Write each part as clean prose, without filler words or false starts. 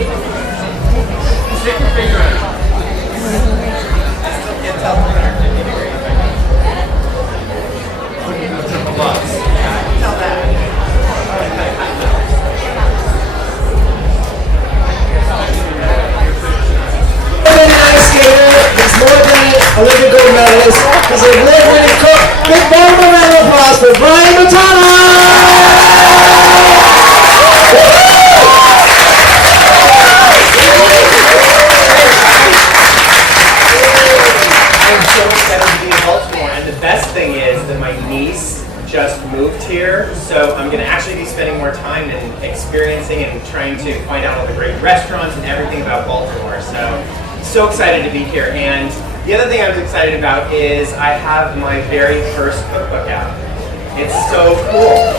Stick your finger in it. I still can't tell from 150 degrees. Triple bucks. Yeah, I can tell that. Ice skater, he's more than an Olympic gold medalist. He's a award-winning cook. Big round of applause for Boitano! I'm so excited to be in Baltimore, and the best thing is that my niece just moved here, so I'm going to actually be spending more time and experiencing and trying to find out all the great restaurants and everything about Baltimore. So excited to be here. And the other thing I was excited about is I have my very first cookbook out. It's so cool.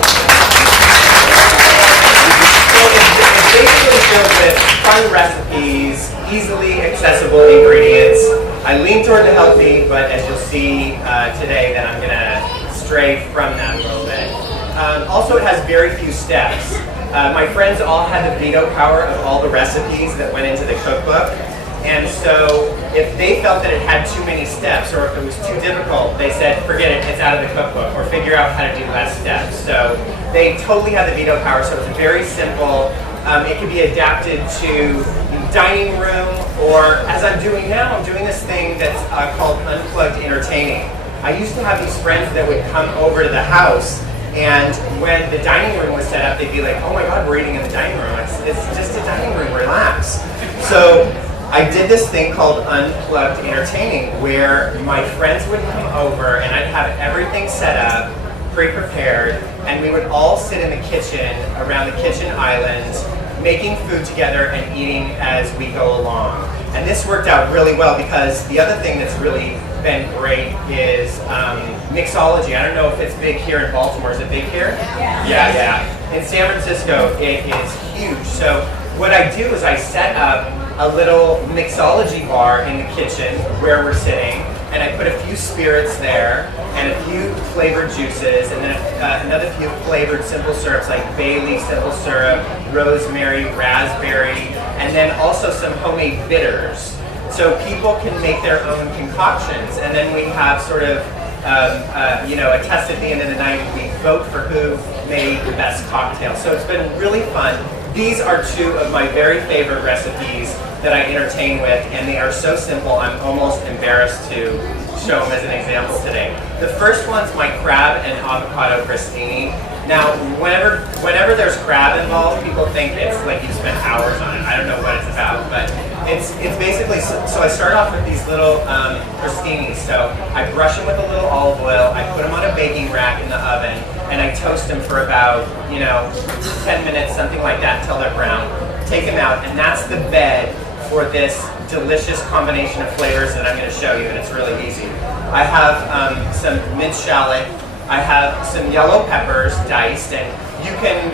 So it's basically filled with fun recipes, easily accessible ingredients. I lean toward the healthy, but as you'll see today, that I'm going to stray from that a little bit. Also, it has very few steps. My friends all had the veto power of all the recipes that went into the cookbook. And so if they felt that it had too many steps or if it was too difficult, they said, forget it, it's out of the cookbook, or figure out how to do less steps. So they totally had the veto power, so it's very simple. It can be adapted to dining room, or as I'm doing now, I'm doing this thing that's called unplugged entertaining. I used to have these friends that would come over to the house, and when the dining room was set up, they'd be like, oh my God, we're eating in the dining room. It's just a dining room, relax. So I did this thing called unplugged entertaining, where my friends would come over and I'd have everything set up, pre-prepared, and we would all sit in the kitchen, around the kitchen island, making food together and eating as we go along. And this worked out really well because the other thing that's really been great is mixology. I don't know if it's big here in Baltimore. Is it big here? Yeah. In San Francisco, it is huge. So what I do is I set up a little mixology bar in the kitchen where we're sitting, and I put a few spirits there and a few flavored juices, and then another few flavored simple syrups like bay leaf simple syrup, rosemary, raspberry, and then also some homemade bitters. So people can make their own concoctions, and then we have sort of a test at the end of the night. We vote for who made the best cocktail. So it's been really fun. These are two of my very favorite recipes that I entertain with, and they are so simple, I'm almost embarrassed to show them as an example today. The first one's my crab and avocado crostini. Now, whenever there's crab involved, people think it's like you spent hours on it. I don't know what it's about, but it's basically, so I start off with these little crostinis. So I brush them with a little olive oil, I put them on a baking rack in the oven, and I toast them for about, 10 minutes, something like that, until they're brown. Take them out, and that's the bed for this delicious combination of flavors that I'm going to show you, and it's really easy. I have some minced shallot, I have some yellow peppers diced, and you can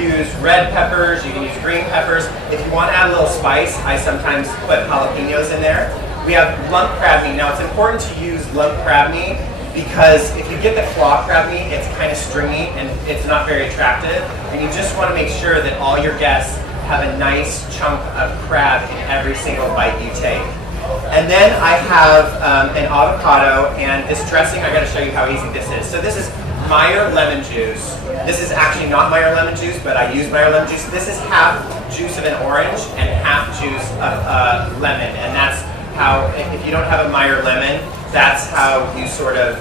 use red peppers, you can use green peppers. If you want to add a little spice, I sometimes put jalapenos in there. We have lump crab meat. Now it's important to use lump crab meat because if you get the claw crab meat, it's kind of stringy and it's not very attractive, and you just want to make sure that all your guests have a nice chunk of crab in every single bite you take. And then I have an avocado, and this dressing, I gotta show you how easy this is. So this is Meyer lemon juice. This is actually not Meyer lemon juice, but I use Meyer lemon juice. This is half juice of an orange and half juice of lemon. And that's how, if you don't have a Meyer lemon, that's how you sort of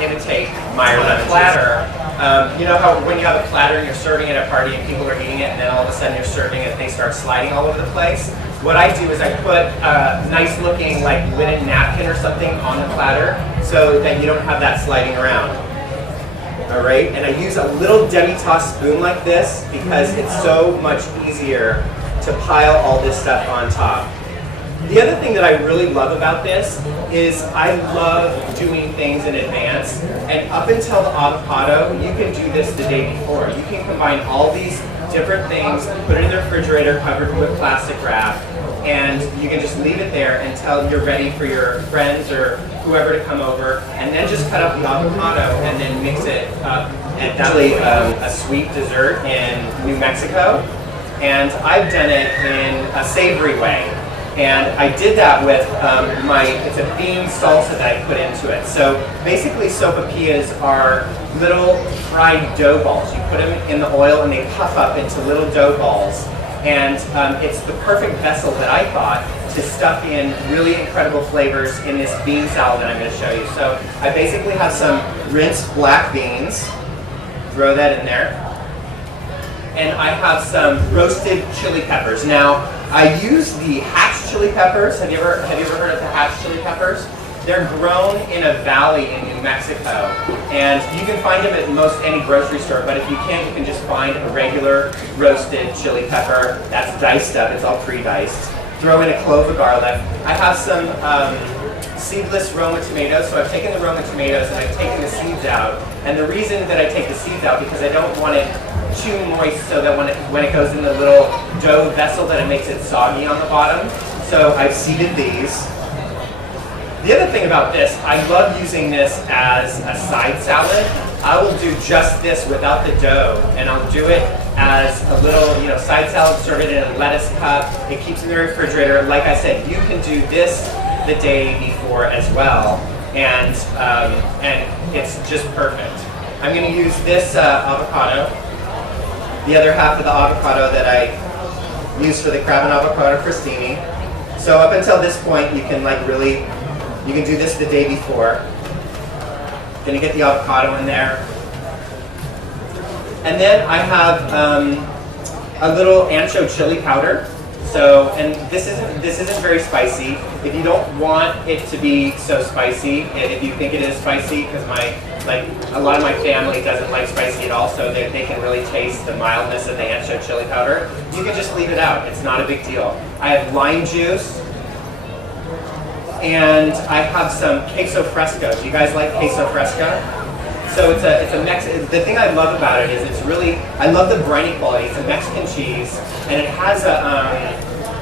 imitate Meyer lemon platter. You know how when you have a platter and you're serving at a party and people are eating it, and then all of a sudden you're serving it and they start sliding all over the place? What I do is I put a nice looking like linen napkin or something on the platter so that you don't have that sliding around. All right, and I use a little demi-tasse spoon like this because it's so much easier to pile all this stuff on top. The other thing that I really love about this is I love doing things in advance, and up until the avocado, you can do this the day before. You can combine all these different things, put it in the refrigerator covered with plastic wrap, and you can just leave it there until you're ready for your friends or whoever to come over, and then just cut up the avocado and then mix it up. And that's actually a sweet dessert in New Mexico. And I've done it in a savory way. And I did that with it's a bean salsa that I put into it. So basically sopapillas are little fried dough balls. You put them in the oil and they puff up into little dough balls. And it's the perfect vessel that I thought to stuff in really incredible flavors in this bean salad that I'm going to show you. So I basically have some rinsed black beans. Throw that in there. And I have some roasted chili peppers. Now, I use the hatch chili peppers. Have you ever heard of the hatch chili peppers? They're grown in a valley in New Mexico, and you can find them at most any grocery store, but if you can't, you can just find a regular roasted chili pepper that's diced up. It's all pre-diced. Throw in a clove of garlic. I have some seedless Roma tomatoes, so I've taken the Roma tomatoes and I've taken the seeds out. And the reason that I take the seeds out, because I don't want it too moist so that when it goes in the little dough vessel that it makes it soggy on the bottom. So I've seeded these. The other thing about this, I love using this as a side salad. I will do just this without the dough, and I'll do it as a little, side salad, serve it in a lettuce cup. It keeps in the refrigerator. Like I said, you can do this the day before as well, and it's just perfect. I'm going to use this avocado, the other half of the avocado that I use for the crab and avocado crostini. So up until this point, you can you can do this the day before. Gonna get the avocado in there. And then I have a little ancho chili powder. So, and this isn't very spicy. If you don't want it to be so spicy, and if you think it is spicy, because a lot of my family doesn't like spicy at all, so they can really taste the mildness of the ancho chili powder, you can just leave it out. It's not a big deal. I have lime juice, and I have some queso fresco. Do you guys like queso fresco? So it's a Mexican. The thing I love about it is I love the briny quality. It's a Mexican cheese, and it has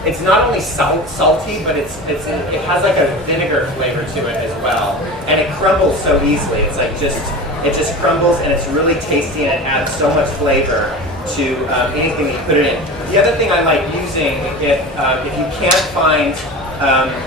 it's not only salty, but it has like a vinegar flavor to it as well, and it crumbles so easily. It's it just crumbles, and it's really tasty, and it adds so much flavor to anything that you put it in. The other thing I like using, if you can't find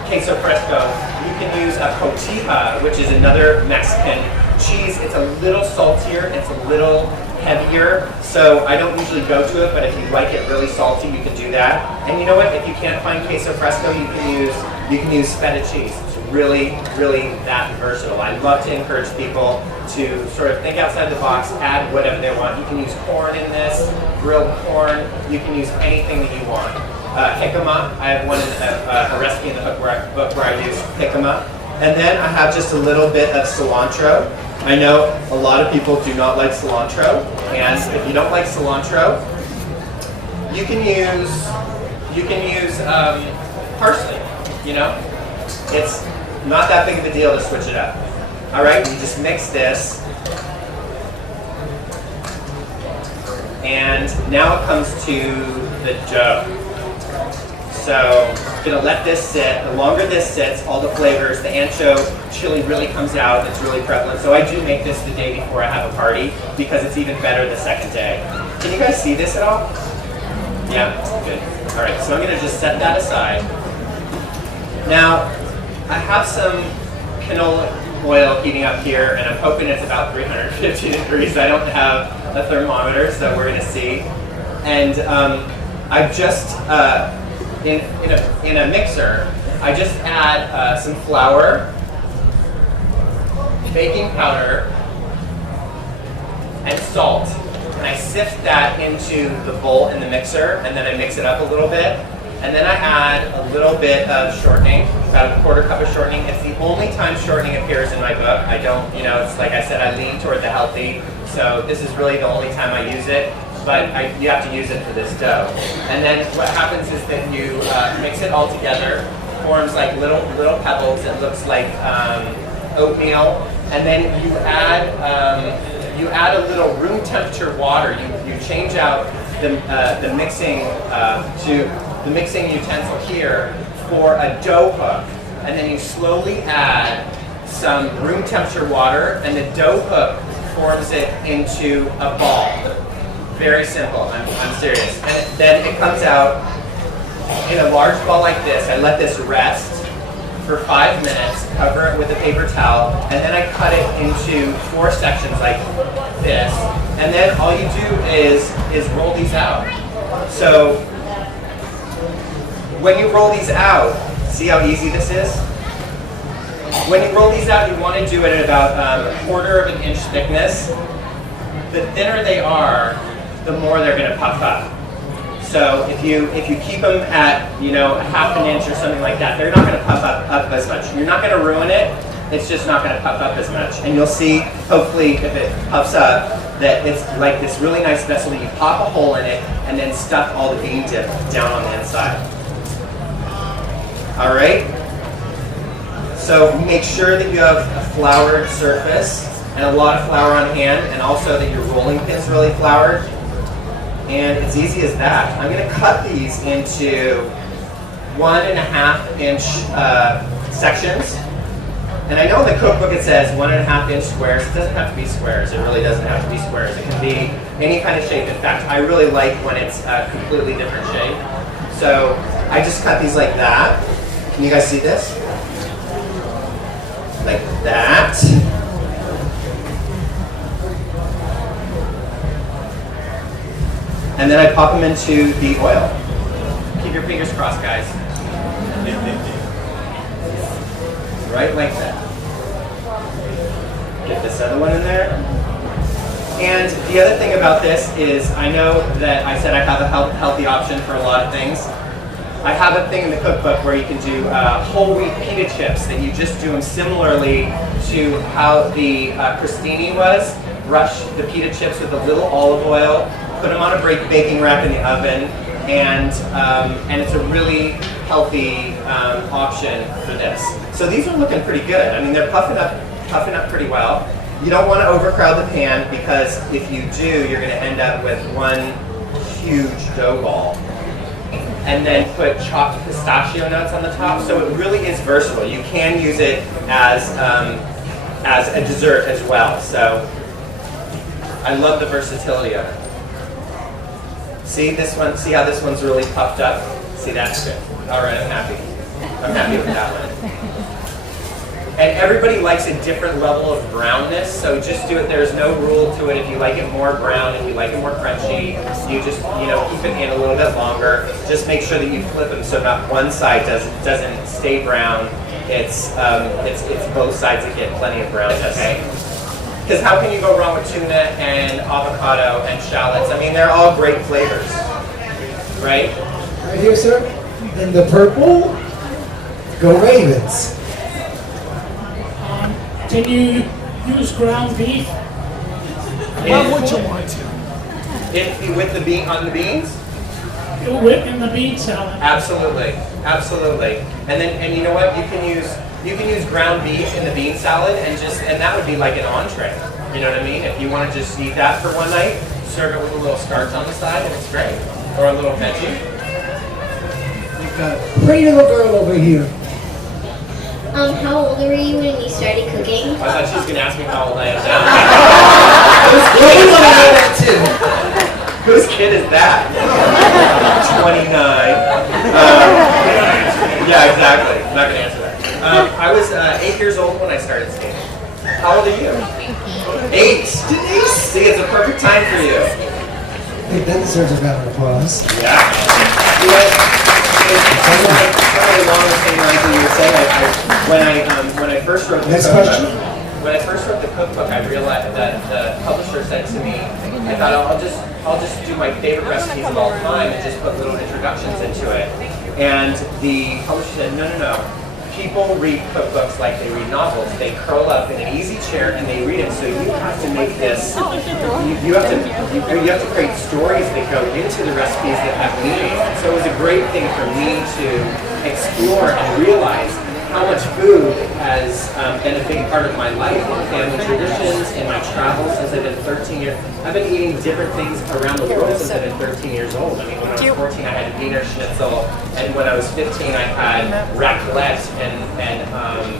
queso fresco, you can use a cotija, which is another Mexican cheese. It's a little saltier, it's a little heavier, so I don't usually go to it, but if you like it really salty, you can do that. And you know what, if you can't find queso fresco, you can use feta cheese. It's really, really that versatile. I love to encourage people to sort of think outside the box, add whatever they want. You can use corn in this, grilled corn, you can use anything that you want. Jicama, I have a recipe in the book where I use jicama. And then I have just a little bit of cilantro. I know a lot of people do not like cilantro, and if you don't like cilantro, you can use parsley. It's not that big of a deal to switch it up. All right, you just mix this, and now it comes to the dough. So I'm gonna let this sit. The longer this sits, all the flavors, the ancho chili really comes out. It's really prevalent. So I do make this the day before I have a party because it's even better the second day. Can you guys see this at all? Yeah, good. All right, so I'm gonna just set that aside. Now, I have some canola oil heating up here, and I'm hoping it's about 350 degrees. I don't have a thermometer, so we're gonna see. And I've just, in a mixer, I just add some flour, baking powder, and salt. And I sift that into the bowl in the mixer, and then I mix it up a little bit. And then I add a little bit of shortening, about a quarter cup of shortening. It's the only time shortening appears in my book. I don't, it's like I said, I lean toward the healthy. So this is really the only time I use it. But you have to use it for this dough. And then what happens is that you mix it all together, forms like little pebbles. It looks like oatmeal. And then you add a little room temperature water. You change out the mixing to the mixing utensil here for a dough hook. And then you slowly add some room temperature water, and the dough hook forms it into a ball. Very simple. I'm serious. And then it comes out in a large ball like this. I let this rest for 5 minutes, cover it with a paper towel, and then I cut it into 4 sections like this. And then all you do is roll these out. So when you roll these out, see how easy this is? When you roll these out, you want to do it at about 1/4 of an inch thickness. The thinner they are, the more they're going to puff up. So if you keep them at, you know, 1/2 inch or something like that, they're not going to puff up as much. You're not going to ruin it. It's just not going to puff up as much. And you'll see, hopefully, if it puffs up, that it's like this really nice vessel that you pop a hole in it and then stuff all the bean dip down on the inside. All right. So make sure that you have a floured surface and a lot of flour on hand, and also that your rolling pin's really floured. And it's easy as that. I'm going to cut these into 1.5 inch sections. And I know in the cookbook it says 1.5 inch squares. It doesn't have to be squares. It really doesn't have to be squares. It can be any kind of shape. In fact, I really like when it's a completely different shape. So I just cut these like that. Can you guys see this? Like that. And then I pop them into the oil. Keep your fingers crossed, guys. Right like that. Get this other one in there. And the other thing about this is, I know that I said I have a healthy option for a lot of things. I have a thing in the cookbook where you can do whole wheat pita chips, that you just do them similarly to how the crostini was. Brush the pita chips with a little olive oil, put them on a baking rack in the oven, and it's a really healthy option for this. So these are looking pretty good. I mean, they're puffing up pretty well. You don't want to overcrowd the pan, because if you do, you're going to end up with one huge dough ball. And then put chopped pistachio nuts on the top. So it really is versatile. You can use it as a dessert as well. So I love the versatility of it. See this one? See how this one's really puffed up? See, that's good. All right, I'm happy. I'm happy with that one. And everybody likes a different level of brownness, so just do it. There's no rule to it. If you like it more brown, if you like it more crunchy, you just, you know, keep it in a little bit longer. Just make sure that you flip them so not one side doesn't stay brown. It's both sides that get plenty of brownness. Okay? Because how can you go wrong with tuna and avocado and shallots? I mean, they're all great flavors, right? Right here, sir. In the purple, go Ravens. Can you use ground beef? Why would you want to? With the bean on the beans? In the bean salad. Absolutely, absolutely. And you know what? You can use ground beef in the bean salad, and that would be like an entree. You know what I mean? If you want to just eat that for one night, serve it with a little starch on the side, and it's great. Or a little veggie. We've got a pretty little girl over here. How old were you when you started cooking? I thought she was going to ask me how old I am now. Whose kid is that? 29. Yeah, exactly. I'm not going to answer that. I was 8 years old when I started skating. How old are you? 8. See, it's a perfect time for you. I think that deserves a round of applause. Yeah. Something along the same lines that you were saying. When I first wrote the cookbook, when I first wrote the cookbook, I realized that the publisher said to me, I thought I'll just do my favorite recipes of all time and just put little introductions into it. And the publisher said, no. People read cookbooks like they read novels. They curl up in an easy chair and they read it. So you have to make this. You have to create stories that go into the recipes that have meaning. So it was a great thing for me to explore and realize how much food has been a big part of my life, in family traditions, in my travels since I've been 13 years. I've been eating different things around the world since I've been 13 years old. I mean, when I was 14, I had Wiener Schnitzel, and when I was 15, I had raclette and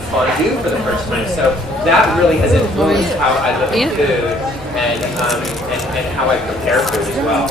fondue for the first time. So that really has influenced how I look at food and how I prepare food as well.